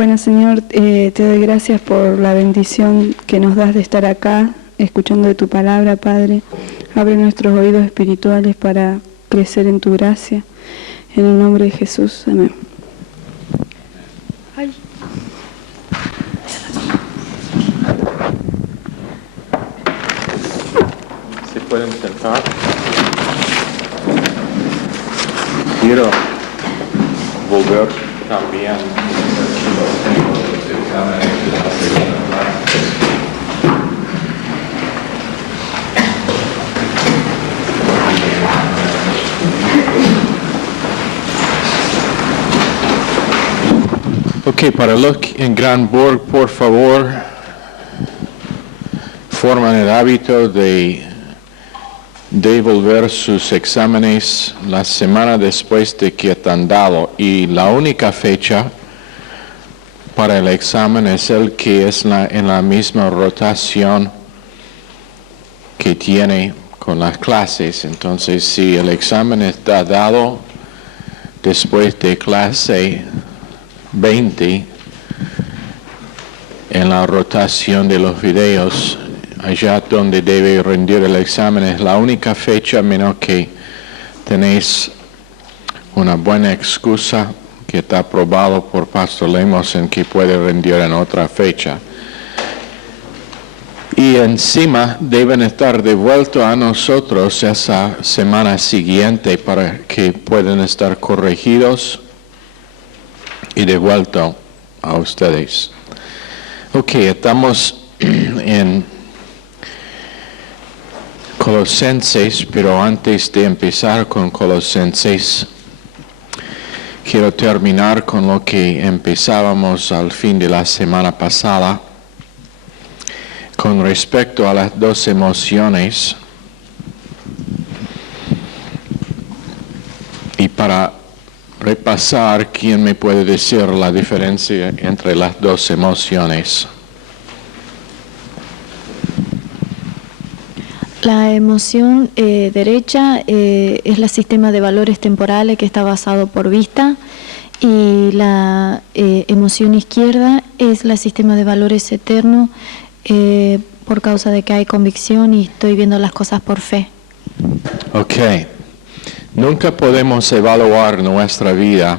Bueno, Señor, te doy gracias por la bendición que nos das de estar acá, escuchando de tu palabra, Padre. Abre nuestros oídos espirituales para crecer en tu gracia. En el nombre de Jesús, amén. Ay. ¿Se pueden sentar? Quiero volver también los exámenes de la segunda clase. Ok, para los en Grand Bourg, por favor, forman el hábito de devolver sus exámenes la semana después de que han dado, y la única fecha para el examen es el que es en la misma rotación que tiene con las clases. Entonces, si el examen está dado después de clase 20, en la rotación de los videos, allá donde debe rendir el examen, es la única fecha, menos que tenéis una buena excusa que está aprobado por Pastor Lemos en que puede rendir en otra fecha. Y encima deben estar devueltos a nosotros esa semana siguiente para que puedan estar corregidos y devueltos a ustedes. Ok, estamos en Colosenses, pero antes de empezar con Colosenses, quiero terminar con lo que empezábamos al fin de la semana pasada, con respecto a las dos emociones. Y para repasar, ¿quién me puede decir la diferencia entre las dos emociones? La emoción derecha es el sistema de valores temporales que está basado por vista, y la emoción izquierda es el sistema de valores eterno por causa de que hay convicción y estoy viendo las cosas por fe. Ok. Nunca podemos evaluar nuestra vida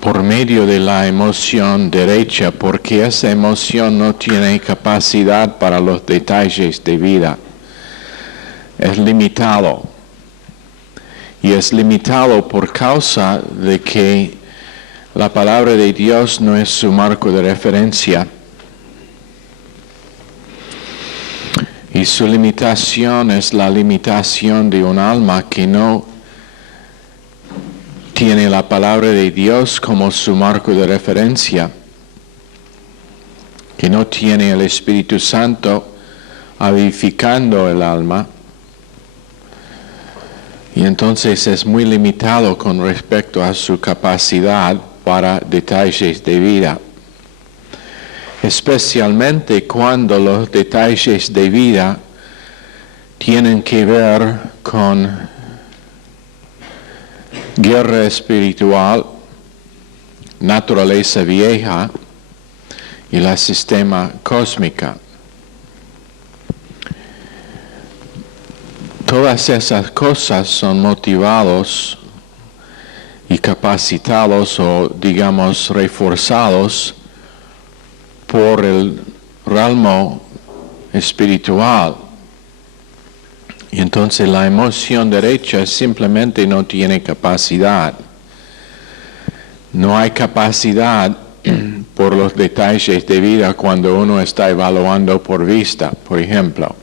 por medio de la emoción derecha, porque esa emoción no tiene capacidad para los detalles de vida. Es limitado. Y es limitado por causa de que la palabra de Dios no es su marco de referencia. Y su limitación es la limitación de un alma que no tiene la palabra de Dios como su marco de referencia, que no tiene el Espíritu Santo vivificando el alma, y entonces es muy limitado con respecto a su capacidad para detalles de vida, especialmente cuando los detalles de vida tienen que ver con guerra espiritual, naturaleza vieja y la sistema cósmica. Todas esas cosas son motivados y capacitados, o digamos reforzados, por el realmo espiritual. Y entonces la emoción derecha simplemente no tiene capacidad. No hay capacidad por los detalles de vida cuando uno está evaluando por vista. Por ejemplo,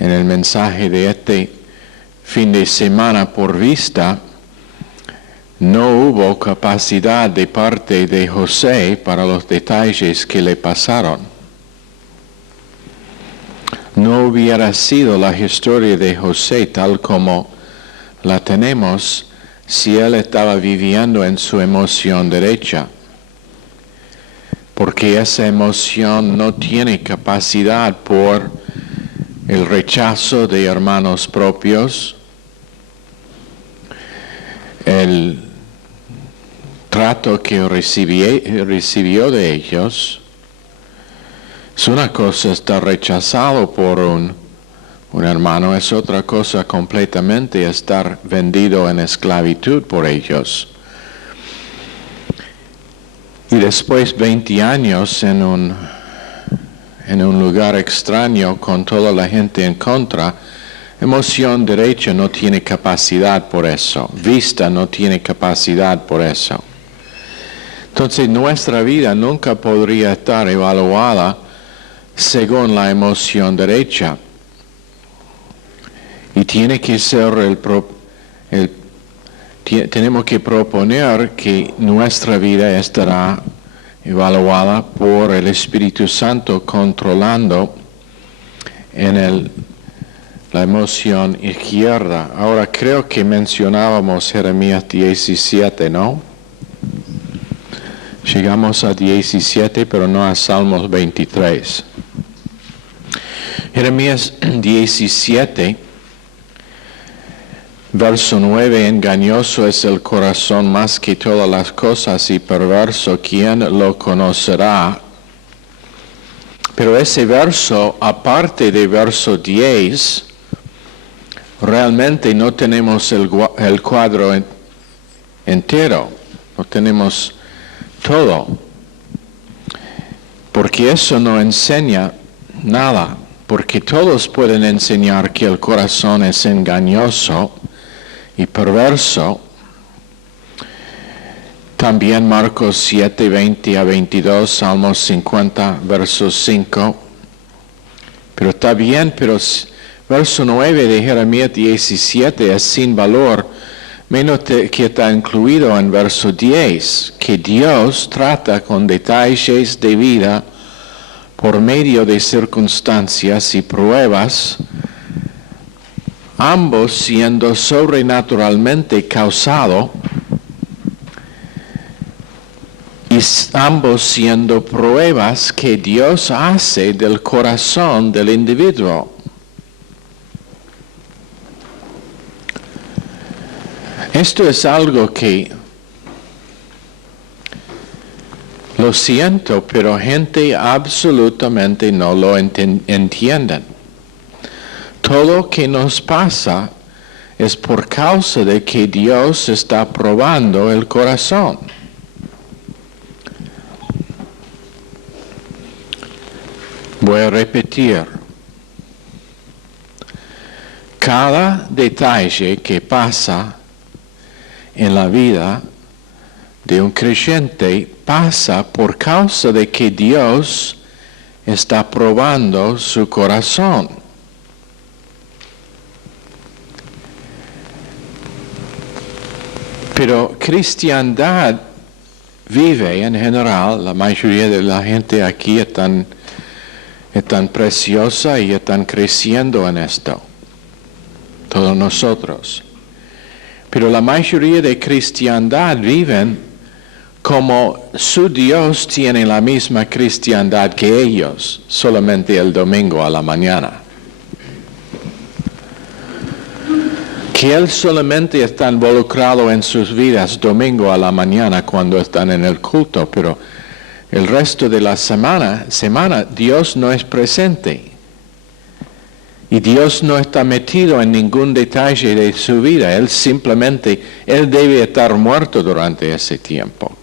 en el mensaje de este fin de semana por vista, no hubo capacidad de parte de José para los detalles que le pasaron. No hubiera sido la historia de José tal como la tenemos si él estaba viviendo en su emoción derecha, porque esa emoción no tiene capacidad por el rechazo de hermanos propios, el trato que recibió de ellos, es una cosa estar rechazado por un hermano, es otra cosa completamente estar vendido en esclavitud por ellos. Y después 20 años en un lugar extraño con toda la gente en contra, emoción derecha no tiene capacidad por eso, vista no tiene capacidad por eso. Entonces nuestra vida nunca podría estar evaluada según la emoción derecha. Y tiene que ser tenemos que proponer que nuestra vida estará evaluada por el Espíritu Santo controlando en la emoción izquierda. Ahora creo que mencionábamos Jeremías 17, ¿no? Llegamos a 17, pero no a Salmos 23. Jeremías 17, verso 9, engañoso es el corazón más que todas las cosas y perverso, ¿quién lo conocerá? Pero ese verso, aparte de verso 10, realmente no tenemos el cuadro entero, no tenemos todo, porque eso no enseña nada, porque todos pueden enseñar que el corazón es engañoso y perverso. También Marcos 7, 20 a 22, Salmos 50, verso 5. Pero está bien, pero verso 9 de Jeremías 17 es sin valor, menos que está incluido en verso 10, que Dios trata con detalles de vida por medio de circunstancias y pruebas, ambos siendo sobrenaturalmente causado y ambos siendo pruebas que Dios hace del corazón del individuo. Esto es algo que, lo siento, pero gente absolutamente no lo entienden. Todo lo que nos pasa es por causa de que Dios está probando el corazón. Voy a repetir. Cada detalle que pasa en la vida de un creyente pasa por causa de que Dios está probando su corazón. Pero cristiandad vive en general, la mayoría de la gente aquí es tan preciosa y están creciendo en esto, todos nosotros. Pero la mayoría de cristiandad viven como su Dios tiene la misma cristiandad que ellos, solamente el domingo a la mañana. Que Él solamente está involucrado en sus vidas domingo a la mañana cuando están en el culto, pero el resto de la semana Dios no es presente. Y Dios no está metido en ningún detalle de su vida. Él debe estar muerto durante ese tiempo,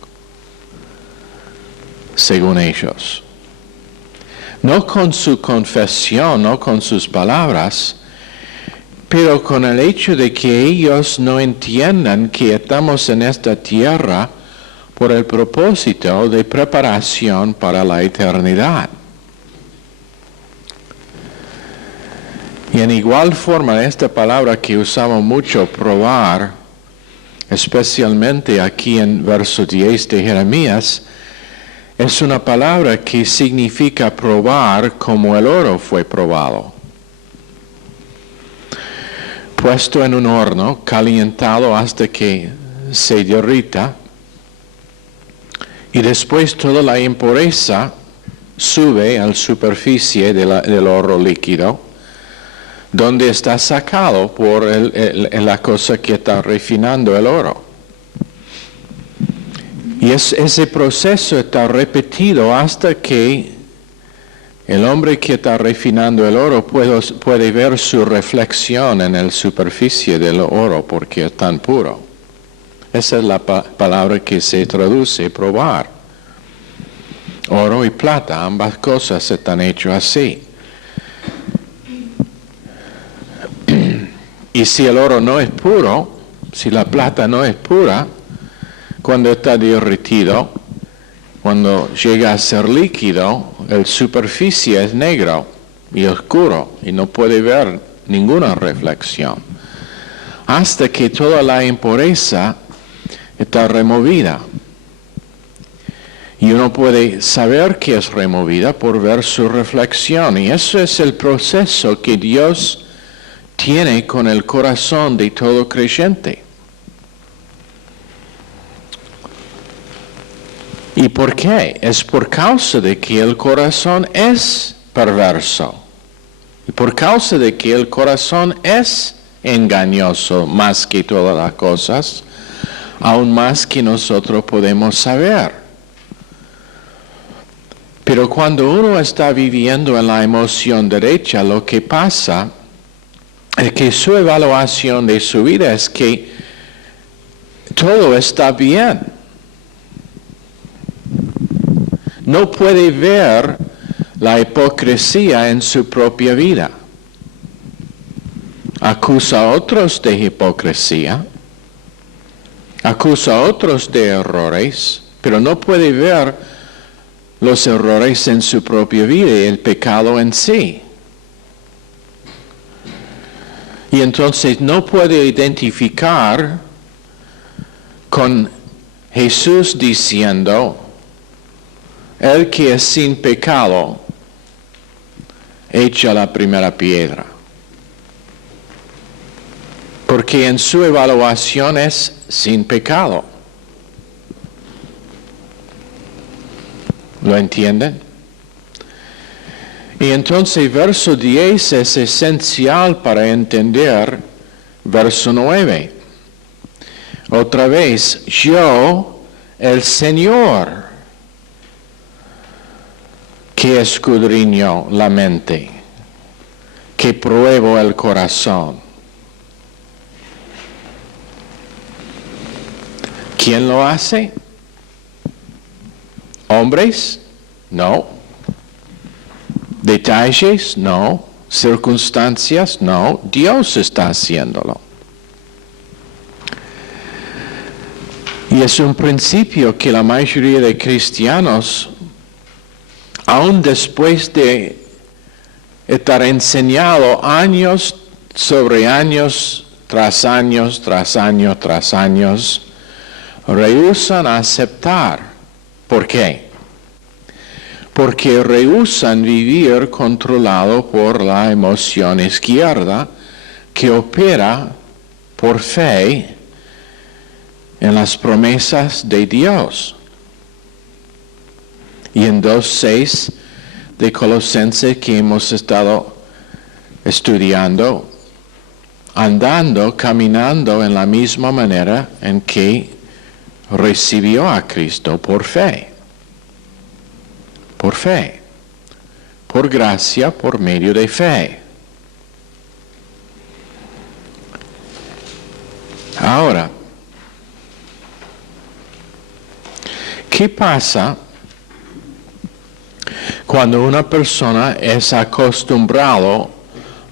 según ellos. No con su confesión, no con sus palabras, pero con el hecho de que ellos no entiendan que estamos en esta tierra por el propósito de preparación para la eternidad. Y en igual forma, esta palabra que usamos mucho, probar, especialmente aquí en verso 10 de Jeremías, es una palabra que significa probar como el oro fue probado. Puesto en un horno, calentado hasta que se derrita, y después toda la impureza sube a la superficie del oro líquido, donde está sacado por la cosa que está refinando el oro. Y ese proceso está repetido hasta que el hombre que está refinando el oro puede ver su reflexión en la superficie del oro porque es tan puro. Esa es la palabra que se traduce probar. Oro y plata, ambas cosas están hechas así. Y si el oro no es puro, si la plata no es pura, cuando está derretido, cuando llega a ser líquido, la superficie es negro y oscuro y no puede ver ninguna reflexión. Hasta que toda la impureza está removida. Y uno puede saber que es removida por ver su reflexión. Y eso es el proceso que Dios tiene con el corazón de todo creyente. ¿Y por qué? Es por causa de que el corazón es perverso. Y por causa de que el corazón es engañoso más que todas las cosas, aún más que nosotros podemos saber. Pero cuando uno está viviendo en la emoción derecha, lo que pasa es que su evaluación de su vida es que todo está bien. No puede ver la hipocresía en su propia vida. Acusa a otros de hipocresía, acusa a otros de errores, pero no puede ver los errores en su propia vida y el pecado en sí. Y entonces no puede identificar con Jesús diciendo, el que es sin pecado, echa la primera piedra. Porque en su evaluación es sin pecado. ¿Lo entienden? Y entonces verso 10 es esencial para entender verso 9. Otra vez, yo, el Señor, que escudriño la mente, que pruebo el corazón. ¿Quién lo hace? ¿Hombres? No. ¿Detalles? No. ¿Circunstancias? No. Dios está haciéndolo. Y es un principio que la mayoría de cristianos, aún después de estar enseñado años sobre años, tras años, tras años, tras años, rehúsan aceptar. ¿Por qué? Porque rehúsan vivir controlado por la emoción izquierda que opera por fe en las promesas de Dios. Y en 2:6 de Colosenses que hemos estado estudiando, andando, caminando en la misma manera en que recibió a Cristo por fe. Por fe. Por gracia, por medio de fe. Ahora, ¿qué pasa cuando una persona es acostumbrado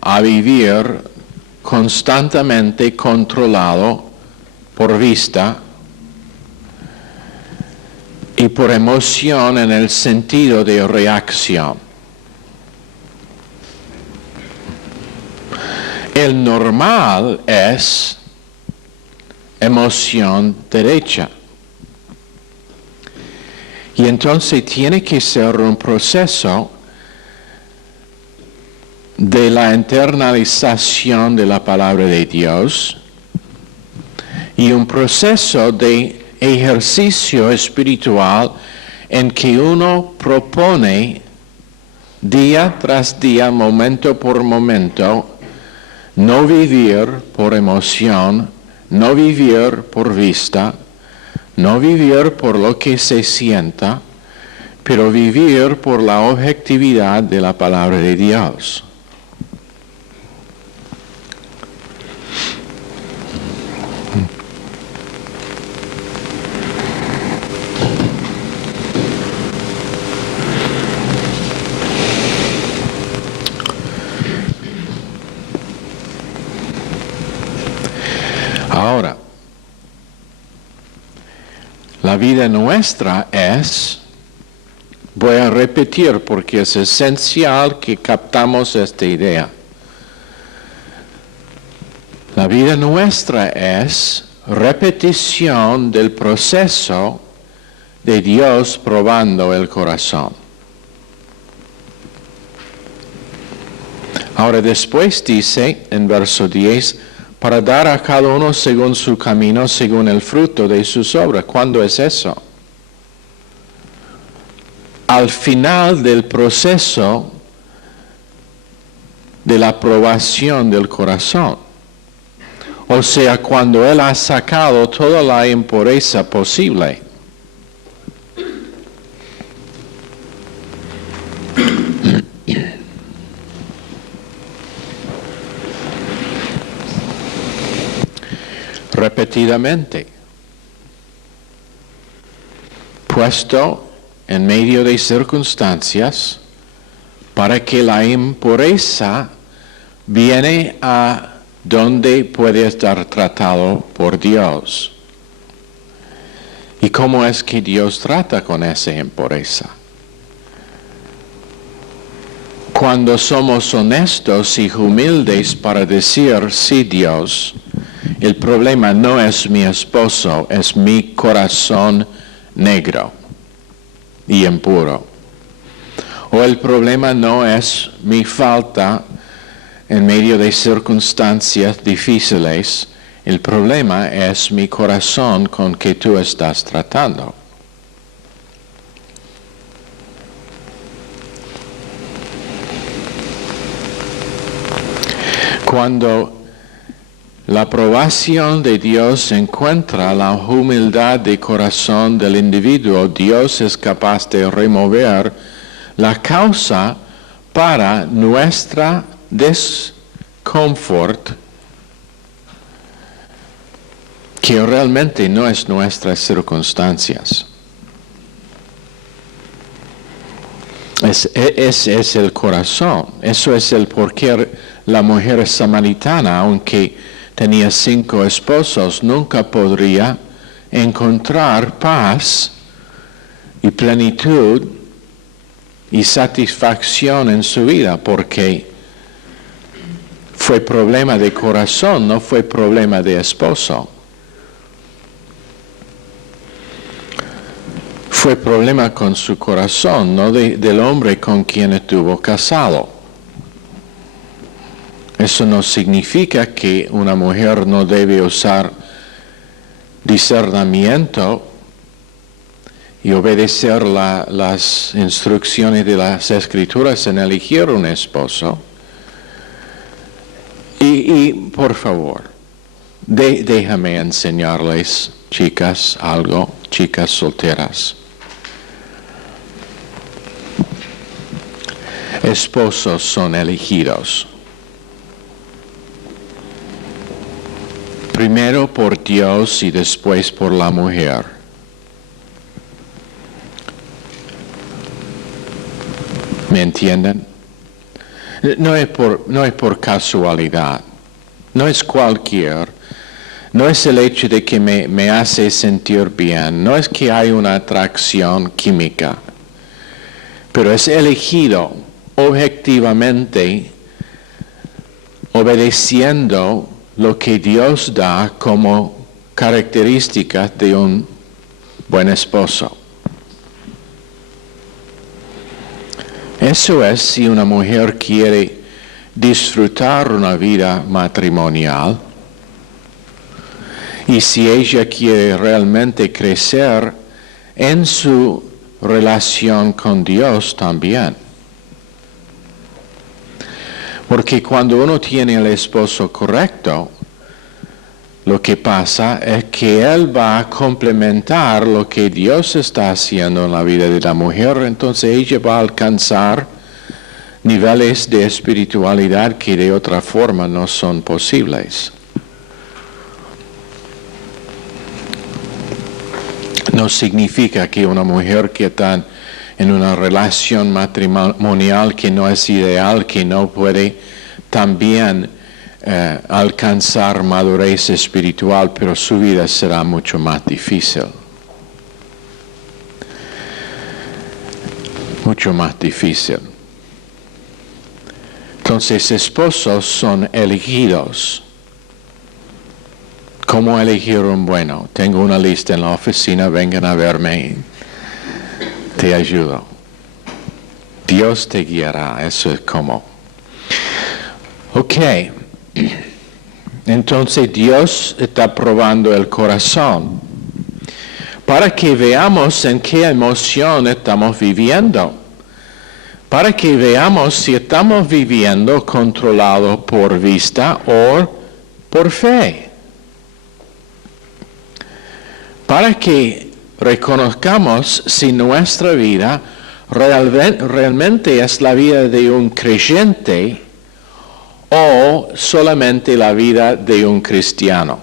a vivir constantemente controlado por vista y por emoción en el sentido de reacción? El normal es emoción derecha. Y entonces tiene que ser un proceso de la internalización de la palabra de Dios y un proceso de ejercicio espiritual en que uno propone día tras día, momento por momento, no vivir por emoción, no vivir por vista, No vivir por lo que se sienta, pero vivir por la objetividad de la palabra de Dios. Ahora, la vida nuestra es, voy a repetir porque es esencial que captamos esta idea. La vida nuestra es repetición del proceso de Dios probando el corazón. Ahora después dice en verso 10, para dar a cada uno según su camino, según el fruto de sus obras. ¿Cuándo es eso? Al final del proceso de la aprobación del corazón. O sea, cuando Él ha sacado toda la impureza posible. Repetidamente, puesto en medio de circunstancias para que la impureza viene a donde puede estar tratado por Dios. ¿Y cómo es que Dios trata con esa impureza? Cuando somos honestos y humildes para decir, sí, Dios, el problema no es mi esposo, es mi corazón negro y impuro. O el problema no es mi falta en medio de circunstancias difíciles, el problema es mi corazón con que tú estás tratando. Cuando la aprobación de Dios encuentra la humildad de corazón del individuo, Dios es capaz de remover la causa para nuestra desconfort, que realmente no es nuestras circunstancias. Ese es el corazón. Eso es el porqué la mujer samaritana, aunque tenía 5 esposos, nunca podría encontrar paz y plenitud y satisfacción en su vida, porque fue problema de corazón, no fue problema de esposo. Fue problema con su corazón, no del hombre con quien estuvo casado. Eso no significa que una mujer no debe usar discernimiento y obedecer las instrucciones de las Escrituras en elegir un esposo. Y por favor, déjame enseñarles, chicas, algo, chicas solteras. Esposos son elegidos. Primero por Dios y después por la mujer. ¿Me entienden? No es por casualidad. No es cualquier. No es el hecho de que me hace sentir bien. No es que hay una atracción química. Pero es elegido objetivamente, obedeciendo lo que Dios da como características de un buen esposo. Eso es si una mujer quiere disfrutar una vida matrimonial y si ella quiere realmente crecer en su relación con Dios también. Porque cuando uno tiene el esposo correcto, Lo que pasa es que Él va a complementar lo que Dios está haciendo en la vida de la mujer, entonces ella va a alcanzar niveles de espiritualidad que de otra forma no son posibles. No significa que una mujer que está en una relación matrimonial que no es ideal, que no puede también alcanzar madurez espiritual, pero su vida será mucho más difícil. Mucho más difícil. Entonces, esposos son elegidos. ¿Cómo elegir un bueno? Tengo una lista en la oficina, vengan a verme. Te ayudo. Dios te guiará, eso es como. Ok. Entonces Dios está probando el corazón para que veamos en qué emoción estamos viviendo, para que veamos si estamos viviendo controlados por vista o por fe, para que reconozcamos si nuestra vida realmente es la vida de un creyente o solamente la vida de un cristiano.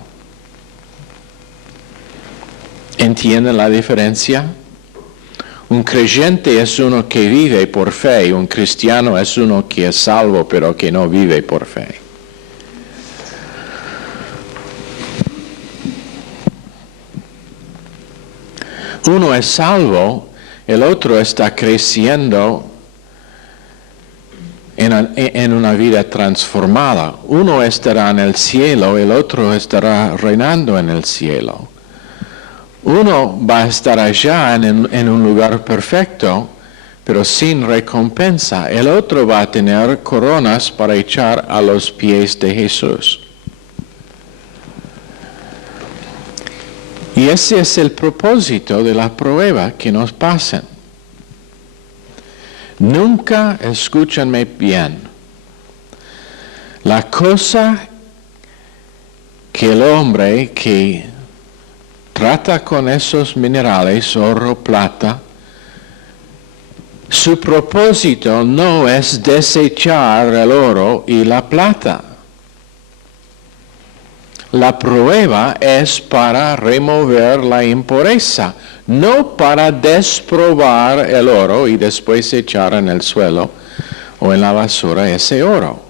¿Entienden la diferencia? Un creyente es uno que vive por fe, un cristiano es uno que es salvo pero que no vive por fe. Uno es salvo, el otro está creciendo en una vida transformada. Uno estará en el cielo, el otro estará reinando en el cielo. Uno va a estar allá en un lugar perfecto, pero sin recompensa. El otro va a tener coronas para echar a los pies de Jesús. Y ese es el propósito de la prueba que nos pasan. Nunca, escúchenme bien, la cosa que el hombre que trata con esos minerales, oro, plata, su propósito no es desechar el oro y la plata. La prueba es para remover la impureza, no para desprobar el oro y después echar en el suelo o en la basura ese oro.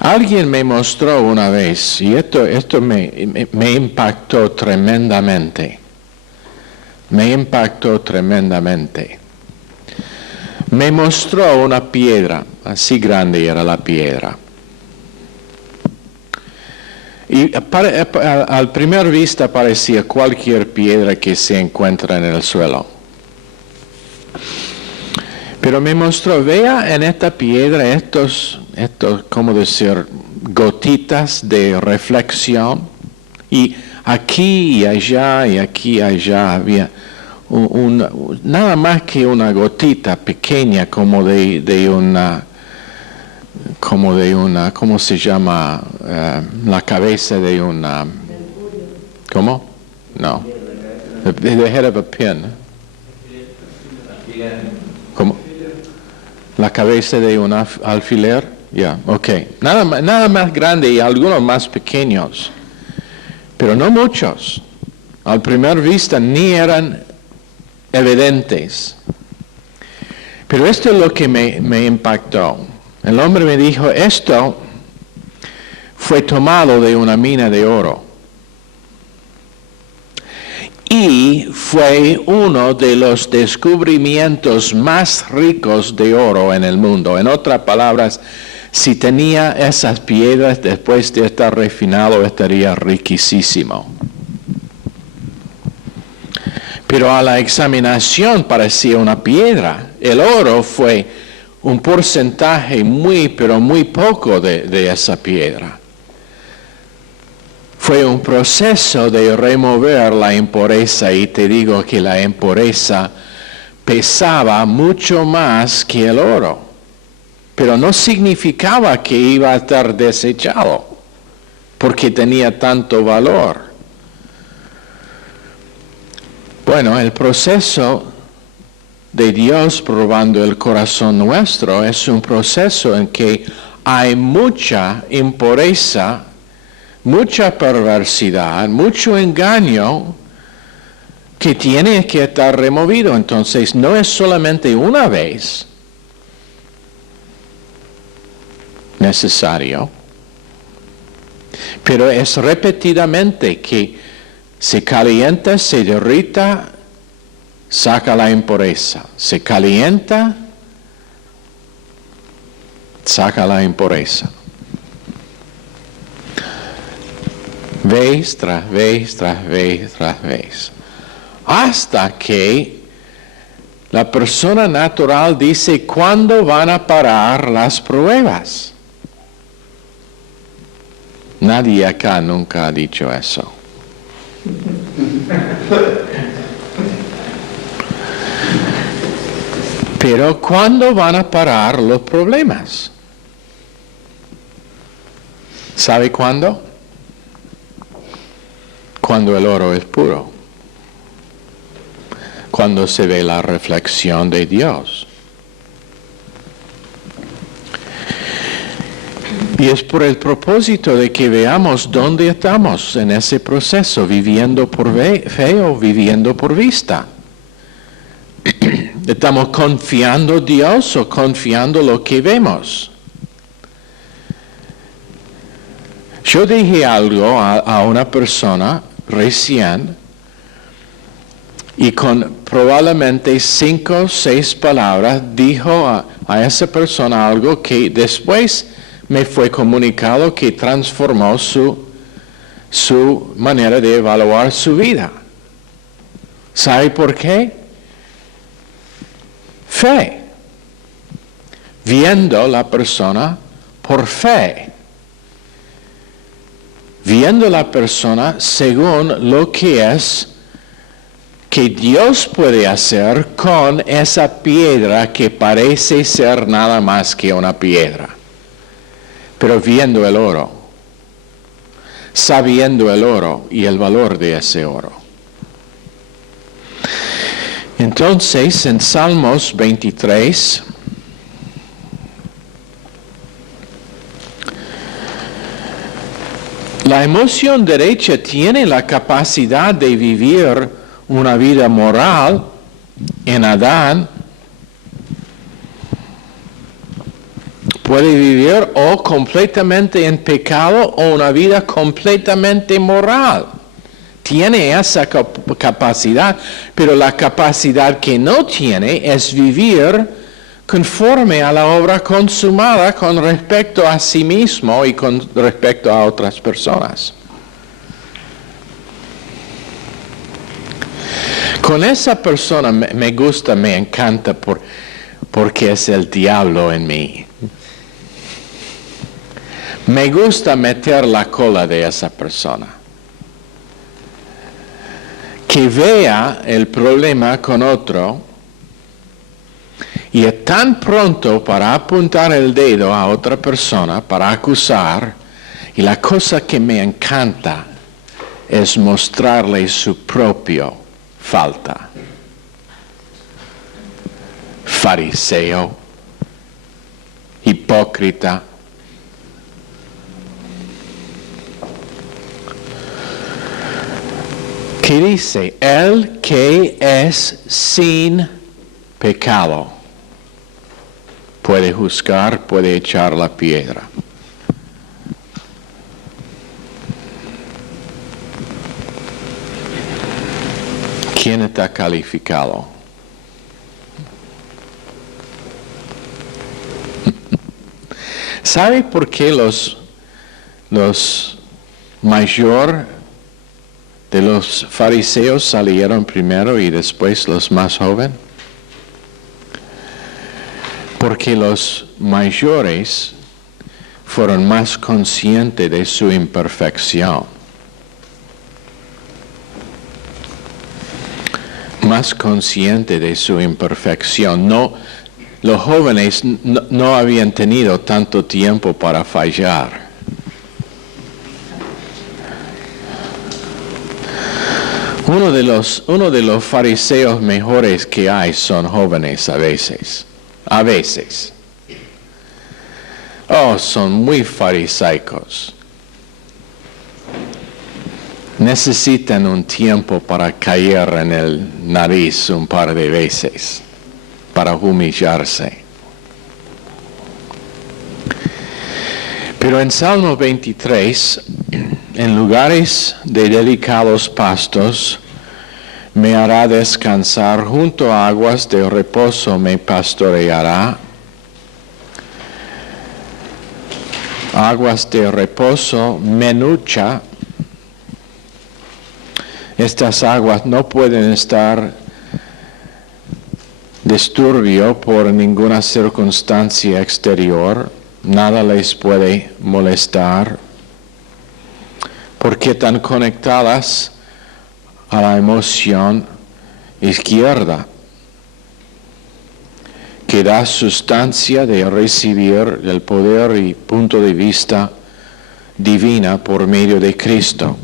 Alguien me mostró una vez, y esto me impactó tremendamente. Me impactó tremendamente. Me mostró una piedra, así grande era la piedra. Y al primer vista parecía cualquier piedra que se encuentra en el suelo. Pero me mostró, vea en esta piedra estos, ¿cómo decir?, gotitas de reflexión. Y aquí y allá y aquí y allá había nada más que una gotita pequeña como de una, ¿cómo se llama? La cabeza de una, ¿cómo? No. The head of a pin. ¿Cómo? La cabeza de un alfiler. Ya, okay. Nada más grande y algunos más pequeños. Pero no muchos. Al primer vista ni eran evidentes. Pero esto es lo que me impactó. El hombre me dijo, esto fue tomado de una mina de oro. Y fue uno de los descubrimientos más ricos de oro en el mundo. En otras palabras, si tenía esas piedras después de estar refinado, estaría riquísimo. Pero a la examinación parecía una piedra. El oro fue un porcentaje pero muy poco de esa piedra. Fue un proceso de remover la impureza y te digo que la impureza pesaba mucho más que el oro. pero no significaba que iba a estar desechado, porque tenía tanto valor. Bueno, el proceso de Dios probando el corazón nuestro es un proceso en que hay mucha impureza, mucha perversidad, mucho engaño que tiene que estar removido. Entonces no es solamente una vez necesario, pero es repetidamente que se calienta, se derrita, saca la impureza. Se calienta, saca la impureza. Vez tras vez, tras vez, tras vez. Hasta que la persona natural dice, ¿cuándo van a parar las pruebas? Nadie acá nunca ha dicho eso. Pero ¿cuándo van a parar los problemas? ¿Sabe cuándo? Cuando el oro es puro. Cuando se ve la reflexión de Dios. Y es por el propósito de que veamos dónde estamos en ese proceso, viviendo por fe o viviendo por vista. ¿Estamos confiando en Dios o confiando en lo que vemos? Yo dije algo a una persona recién y con probablemente 5 o 6 palabras dijo a esa persona algo que después me fue comunicado que transformó su manera de evaluar su vida. ¿Sabe por qué? Fe. Viendo la persona por fe. Viendo la persona según lo que es que Dios puede hacer con esa piedra que parece ser nada más que una piedra. Pero viendo el oro, sabiendo el oro y el valor de ese oro. Entonces, en Salmos 23, la emoción derecha tiene la capacidad de vivir una vida moral en Adán. Puede vivir o completamente en pecado o una vida completamente moral. Tiene esa capacidad, pero la capacidad que no tiene es vivir conforme a la obra consumada con respecto a sí mismo y con respecto a otras personas. Con esa persona me gusta, me encanta porque es el diablo en mí. Me gusta meter la cola de esa persona. Que vea el problema con otro y es tan pronto para apuntar el dedo a otra persona, para acusar, y la cosa que me encanta es mostrarle su propia falta. Fariseo, hipócrita. ¿Qué dice? El que es sin pecado puede juzgar, puede echar la piedra. ¿Quién está calificado? ¿Sabe por qué los mayor de los fariseos salieron primero y después los más jóvenes? Porque los mayores fueron más conscientes de su imperfección. Más conscientes de su imperfección. No, los jóvenes no habían tenido tanto tiempo para fallar. Uno de los fariseos mejores que hay son jóvenes a veces. A veces. Oh, son muy farisaicos. Necesitan un tiempo para caer en el nariz un par de veces, para humillarse. Pero en Salmo 23, en lugares de delicados pastos, me hará descansar, junto a aguas de reposo me pastoreará. Aguas de reposo, menucha. Estas aguas no pueden estar disturbio por ninguna circunstancia exterior, nada les puede molestar, porque están conectadas a la emoción izquierda, que da sustancia de recibir el poder y punto de vista divina por medio de Cristo.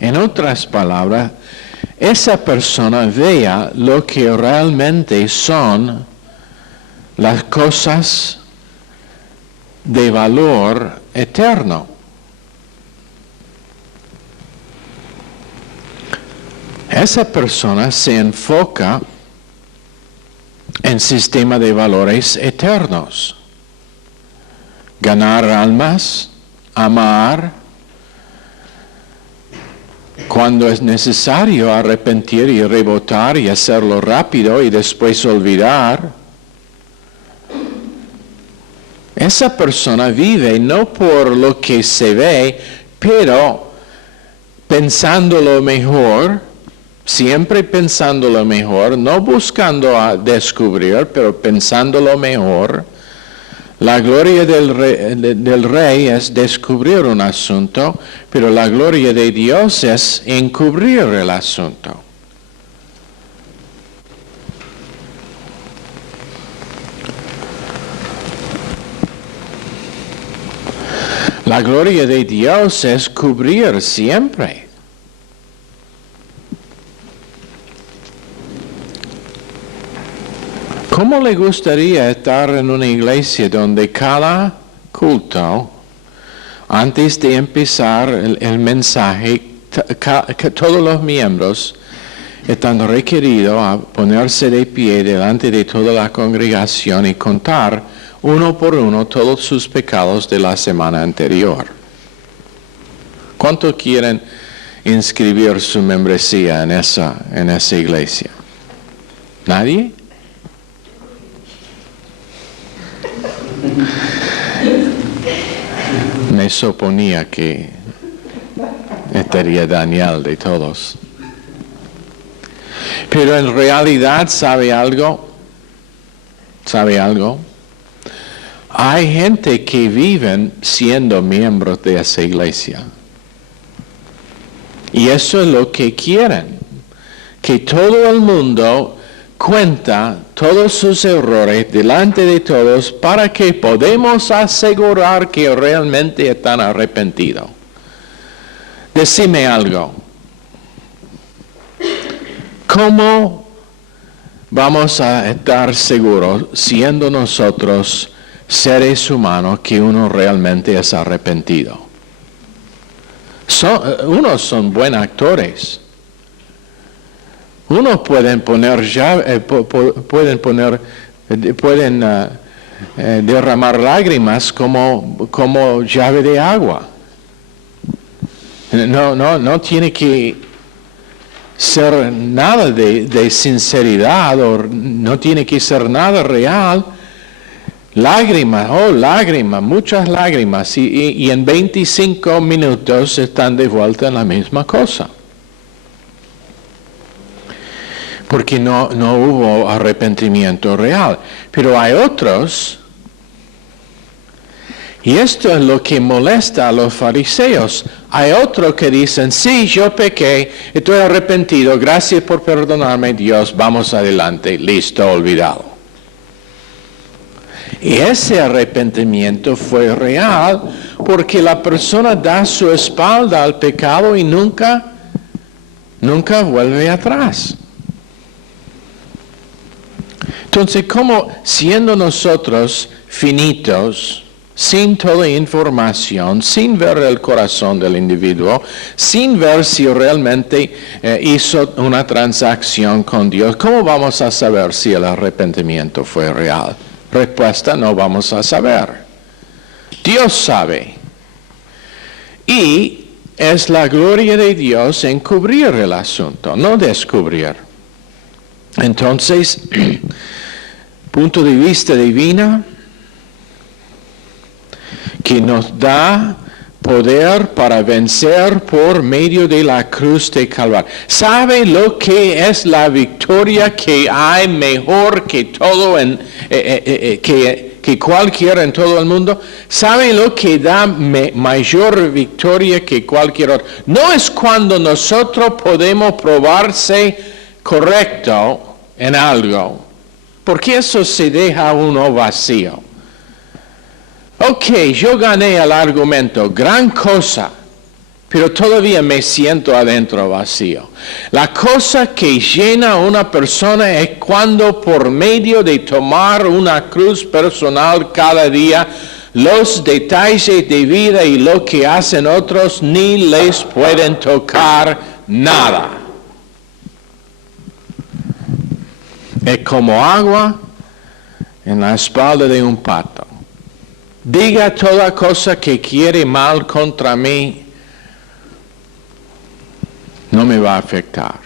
En otras palabras, esa persona vea lo que realmente son las cosas de valor eterno. Esa persona se enfoca en sistema de valores eternos. Ganar almas, amar, cuando es necesario arrepentir y rebotar y hacerlo rápido y después olvidar. Esa persona vive no por lo que se ve, pero pensando lo mejor, siempre pensando lo mejor, no buscando a descubrir, pero pensando lo mejor. La gloria del rey es descubrir un asunto, pero la gloria de Dios es encubrir el asunto. La gloria de Dios es cubrir siempre. ¿Cómo le gustaría estar en una iglesia donde cada culto, antes de empezar el mensaje, que todos los miembros están requeridos a ponerse de pie delante de toda la congregación y contar uno por uno todos sus pecados de la semana anterior? ¿Cuánto quieren inscribir su membresía en esa iglesia? ¿Nadie? Me suponía que estaría Daniel de todos. Pero en realidad, ¿sabe algo? ¿Sabe algo? Hay gente que viven siendo miembros de esa iglesia. Y eso es lo que quieren. Que todo el mundo cuenta todos sus errores delante de todos para que podamos asegurar que realmente están arrepentidos. Decime algo. ¿Cómo vamos a estar seguros, siendo nosotros seres humanos, que uno realmente es arrepentido? Unos son buenos actores. Unos pueden derramar lágrimas como llave de agua. No tiene que ser nada de sinceridad, o no tiene que ser nada real. Lágrimas, lágrimas, muchas lágrimas, y en 25 minutos están de vuelta en la misma cosa. Porque no hubo arrepentimiento real. Pero hay otros Y esto es lo que molesta a los fariseos. Hay otros que dicen, sí, yo pequé, estoy arrepentido, gracias por perdonarme, Dios, vamos adelante, listo, olvidado. Y ese arrepentimiento fue real porque la persona da su espalda al pecado y nunca vuelve atrás. Entonces, como siendo nosotros finitos, sin toda información, sin ver el corazón del individuo, sin ver si realmente hizo una transacción con Dios, ¿cómo vamos a saber si el arrepentimiento fue real? Respuesta, no vamos a saber. Dios sabe. Y es la gloria de Dios encubrir el asunto, no descubrir. Entonces, punto de vista divino, que nos da poder para vencer por medio de la cruz de Calvario. ¿Sabe lo que es la victoria que hay mejor que todo que cualquiera en todo el mundo? ¿Sabe lo que da mayor victoria que cualquier otro? No es cuando nosotros podemos probarse correcto en algo, porque eso se deja uno vacío. Ok, yo gané el argumento, gran cosa, pero todavía me siento adentro vacío. La cosa que llena a una persona es cuando por medio de tomar una cruz personal cada día, los detalles de vida y lo que hacen otros ni les pueden tocar nada. Es como agua en la espalda de un pato. Diga toda cosa que quiere mal contra mí, no me va a afectar.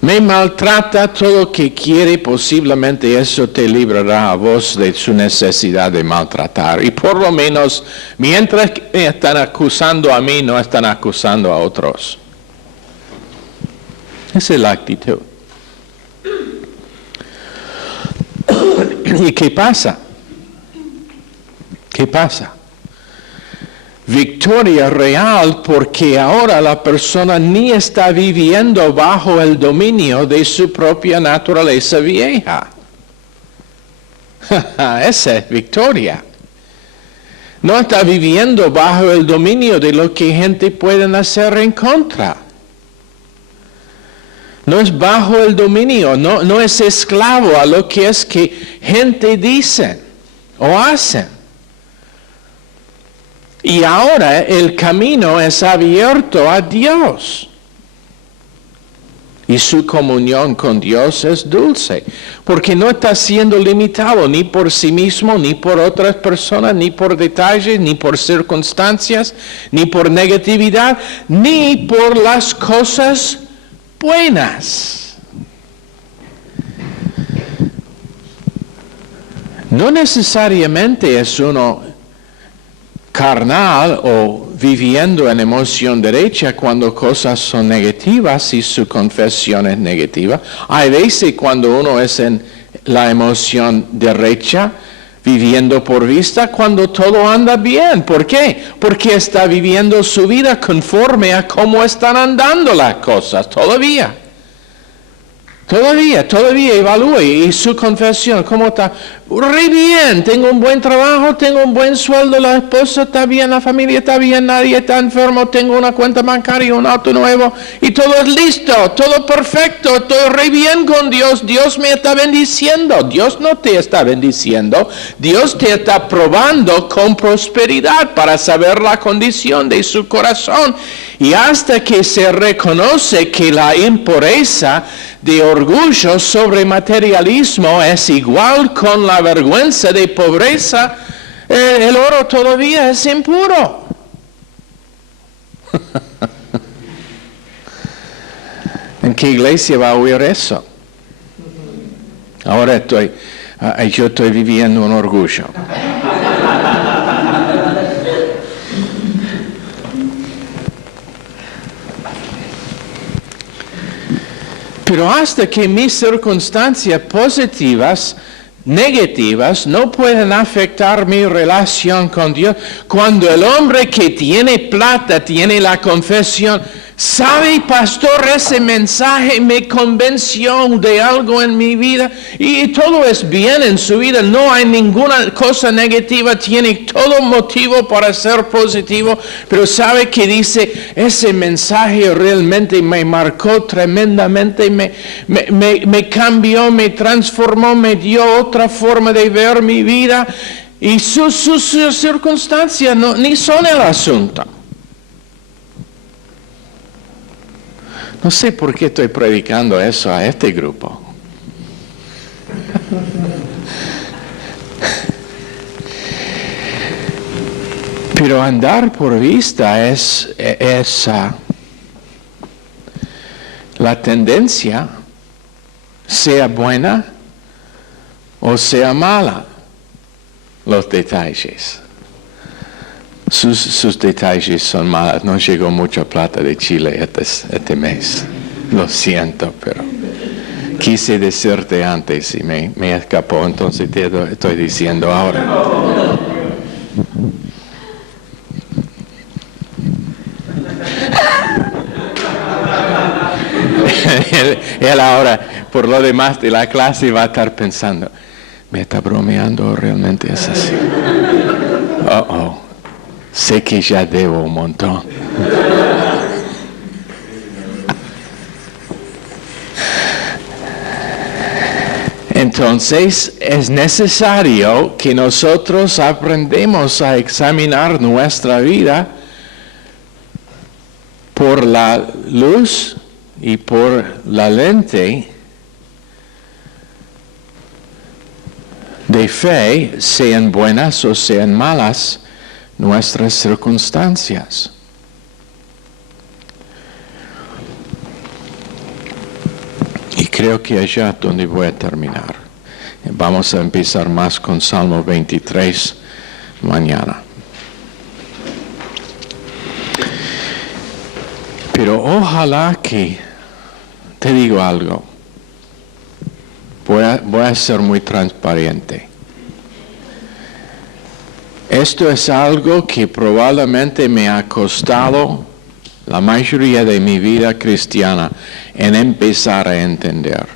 Me maltrata todo lo que quiere, posiblemente eso te librará a vos de su necesidad de maltratar. Y por lo menos, mientras me están acusando a mí, no están acusando a otros. Esa es la actitud. ¿Y qué pasa? ¿Qué pasa? Victoria real porque ahora la persona ni está viviendo bajo el dominio de su propia naturaleza vieja. Esa es victoria. No está viviendo bajo el dominio de lo que gente puede hacer en contra. No es bajo el dominio, no es esclavo a lo que es que gente dice o hacen. Y ahora el camino es abierto a Dios. Y su comunión con Dios es dulce, porque no está siendo limitado ni por sí mismo, ni por otras personas, ni por detalles, ni por circunstancias, ni por negatividad, ni por las cosas buenas. No necesariamente es uno carnal o viviendo en emoción derecha cuando cosas son negativas y su confesión es negativa. Hay veces cuando uno es en la emoción derecha, viviendo por vista, cuando todo anda bien. ¿Por qué? Porque está viviendo su vida conforme a cómo están andando las cosas todavía. Todavía evalúe y su confesión, ¿cómo está? Re bien, tengo un buen trabajo, tengo un buen sueldo, la esposa está bien, la familia está bien, nadie está enfermo, tengo una cuenta bancaria, un auto nuevo y todo es listo, todo perfecto, estoy re bien con Dios, Dios me está bendiciendo. Dios no te está bendiciendo, Dios te está probando con prosperidad para saber la condición de su corazón. Y hasta que se reconoce que la impureza de orgullo sobre materialismo es igual con la vergüenza de pobreza, el oro todavía es impuro. ¿En qué iglesia va a oír eso? Ahora yo estoy viviendo un orgullo. Pero hasta que mis circunstancias positivas negativas no pueden afectar mi relación con Dios. Cuando el hombre que tiene plata tiene la confesión, ¿sabe, pastor, ese mensaje me convenció de algo en mi vida? Y todo es bien en su vida, no hay ninguna cosa negativa, tiene todo motivo para ser positivo, pero ¿sabe qué dice? Ese mensaje realmente me marcó tremendamente, me cambió, me transformó, me dio otra forma de ver mi vida, y sus circunstancias ni son el asunto. No sé por qué estoy predicando eso a este grupo. Pero andar por vista es la tendencia, sea buena o sea mala, los detalles. Sus detalles son malos. No llegó mucha plata de Chile este mes. Lo siento, pero quise decirte antes y me escapó, entonces te estoy diciendo ahora. Él ahora, por lo demás de la clase, va a estar pensando, ¿me está bromeando o realmente es así? Sé que ya debo un montón. Entonces es necesario que nosotros aprendamos a examinar nuestra vida por la luz y por la lente de fe, sean buenas o sean malas nuestras circunstancias. Y creo que allá donde voy a terminar. Vamos a empezar más con Salmo 23 mañana. Pero ojalá que, te digo algo, voy a ser muy transparente. Esto es algo que probablemente me ha costado la mayoría de mi vida cristiana en empezar a entender.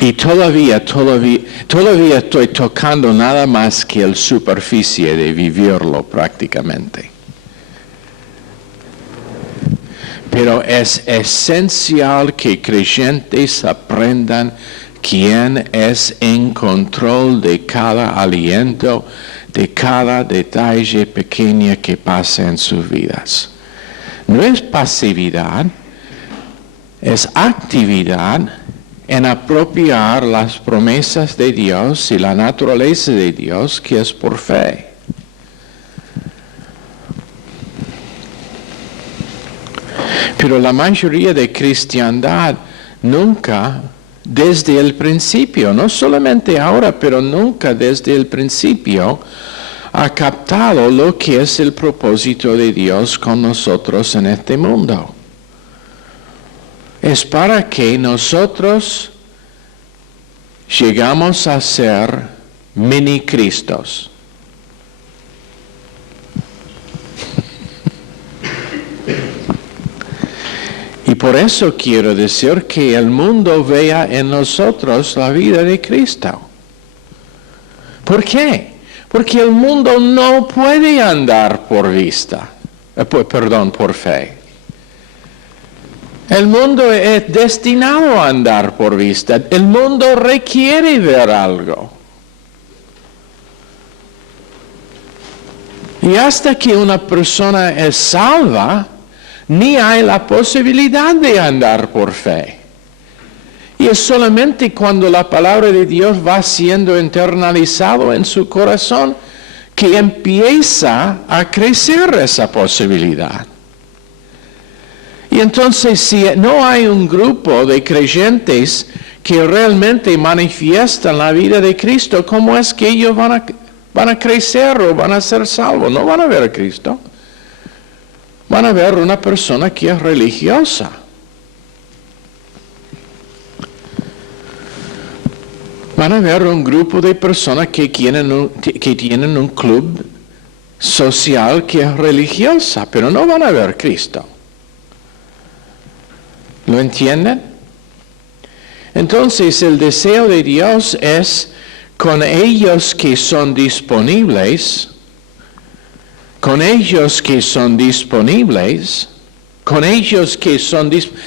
Y todavía estoy tocando nada más que la superficie de vivirlo prácticamente. Pero es esencial que creyentes aprendan quién es en control de cada aliento, de cada detalle pequeño que pasa en sus vidas. No es pasividad, es actividad en apropiar las promesas de Dios y la naturaleza de Dios, que es por fe. Pero la mayoría de cristiandad nunca, desde el principio, no solamente ahora, pero nunca desde el principio, ha captado lo que es el propósito de Dios con nosotros en este mundo. Es para que nosotros llegamos a ser mini Cristos. Y por eso quiero decir que el mundo vea en nosotros la vida de Cristo. ¿Por qué? Porque el mundo no puede andar por vista, por fe. El mundo es destinado a andar por vista. El mundo requiere ver algo. Y hasta que una persona es salva, ni hay la posibilidad de andar por fe. Y es solamente cuando la palabra de Dios va siendo internalizado en su corazón que empieza a crecer esa posibilidad. Y entonces, si no hay un grupo de creyentes que realmente manifiestan la vida de Cristo, ¿cómo es que ellos van a crecer o van a ser salvos? No van a ver a Cristo. Van a ver una persona que es religiosa. Van a ver un grupo de personas que tienen un club social que es religiosa, pero no van a ver Cristo. ¿Lo entienden? Entonces el deseo de Dios es con ellos que son disponibles,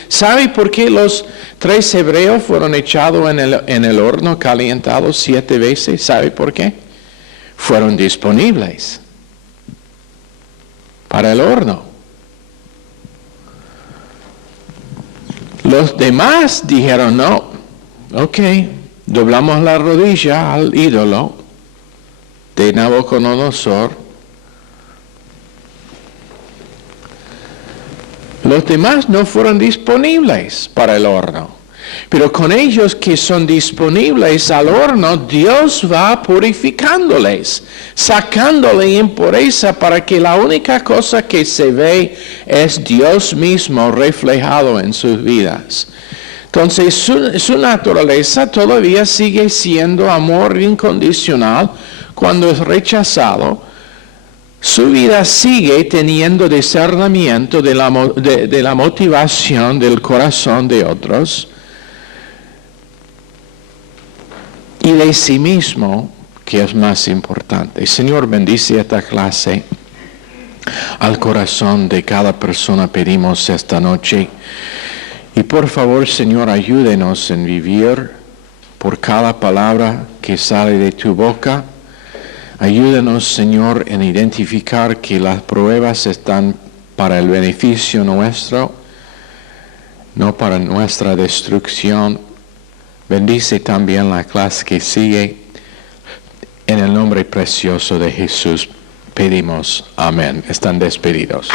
¿Sabe por qué los 3 hebreos fueron echados en el horno calentado 7 veces? ¿Sabe por qué? Fueron disponibles para el horno. Los demás dijeron, no, ok, doblamos la rodilla al ídolo de Nabucodonosor. Los demás no fueron disponibles para el horno. Pero con ellos que son disponibles al horno, Dios va purificándoles, sacándole impureza para que la única cosa que se ve es Dios mismo reflejado en sus vidas. Entonces su naturaleza todavía sigue siendo amor incondicional cuando es rechazado. Su vida sigue teniendo discernimiento de la motivación del corazón de otros y de sí mismo, que es más importante. Señor, bendice esta clase. Al corazón de cada persona pedimos esta noche. Y por favor, Señor, ayúdenos en vivir por cada palabra que sale de tu boca. Ayúdanos, Señor, en identificar que las pruebas están para el beneficio nuestro, no para nuestra destrucción. Bendice también la clase que sigue. En el nombre precioso de Jesús pedimos. Amén. Están despedidos.